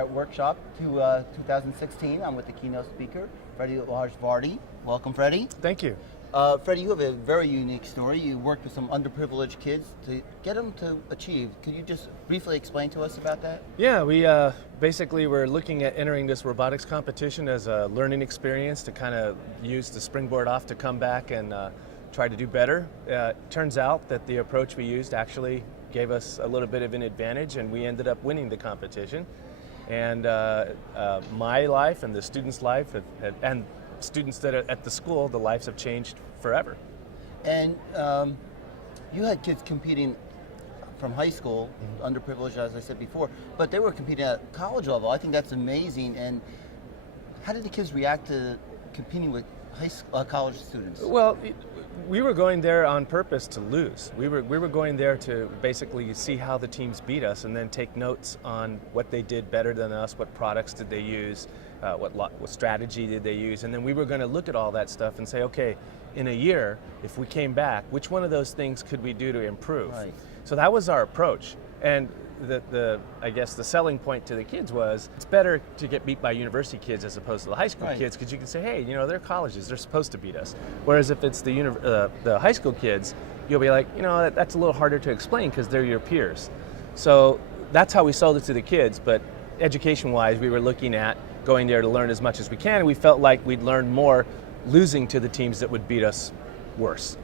at Workshop 2016. I'm with the keynote speaker, Fredi Lajvardi. Welcome, Fredi. Thank you. Fredi, you have a very unique story. You worked with some underprivileged kids to get them to achieve. Could you just briefly explain to us about that? Yeah, we basically were looking at entering this robotics competition as a learning experience to kind of use the springboard off to come back and try to do better. Turns out that the approach we used actually gave us a little bit of an advantage, and we ended up winning the competition. And my life and the students' life and students that are at the school, the lives have changed forever. And you had kids competing from high school, underprivileged, as I said before, but they were competing at college level. I think that's amazing. And how did the kids react to competing with college students? Well, we were going there on purpose to lose. We were going there to basically see how the teams beat us and then take notes on what they did better than us, what products did they use, what strategy did they use, and then we were going to look at all that stuff and say, okay, in a year, if we came back, which one of those things could we do to improve? Right. So that was our approach. And I guess the selling point to the kids was it's better to get beat by university kids as opposed to the high school kids, because you can say, hey, you know, they're colleges, they're supposed to beat us. Whereas if it's the high school kids, you'll be like, you know, that's a little harder to explain because they're your peers. So that's how we sold it to the kids. But education-wise, we were looking at going there to learn as much as we can. And we felt like we'd learn more losing to the teams that would beat us worse.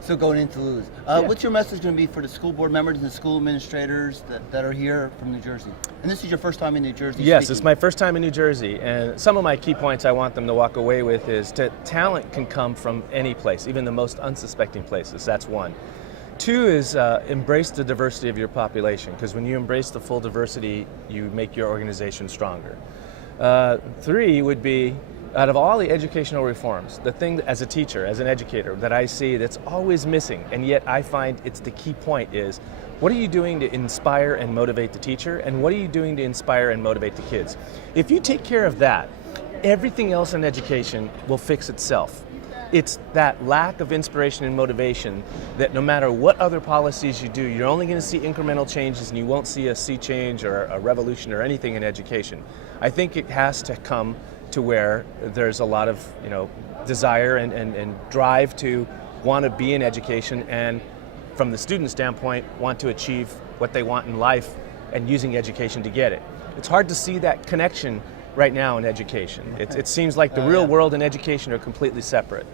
So going in to lose. Yeah. What's your message going to be for the school board members and the school administrators that are here from New Jersey? And this is your first time in New Jersey Yes, speaking. it's my first time in New Jersey. And some of my key points I want them to walk away with is that talent can come from any place, even the most unsuspecting places. That's one. Two is embrace the diversity of your population, because when you embrace the full diversity, you make your organization stronger. Three would be, out of all the educational reforms, the thing as a teacher, as an educator, that I see that's always missing, and yet I find it's the key point is, what are you doing to inspire and motivate the teacher, and what are you doing to inspire and motivate the kids? If you take care of that, everything else in education will fix itself. It's that lack of inspiration and motivation that no matter what other policies you do, you're only going to see incremental changes and you won't see a sea change or a revolution or anything in education. I think it has to come to where there's a lot of desire and drive to want to be in education, and from the student standpoint want to achieve what they want in life and using education to get it. It's hard to see that connection right now in education. It seems like the real world and education are completely separate.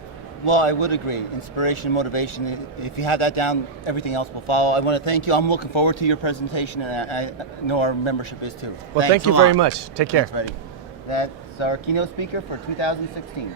Well, I would agree. Inspiration and motivation, if you have that down, everything else will follow. I want to thank you. I'm looking forward to your presentation, and I know our membership is too. Well, thank you very much. Take care. Thanks, Fredi. That's our keynote speaker for 2016.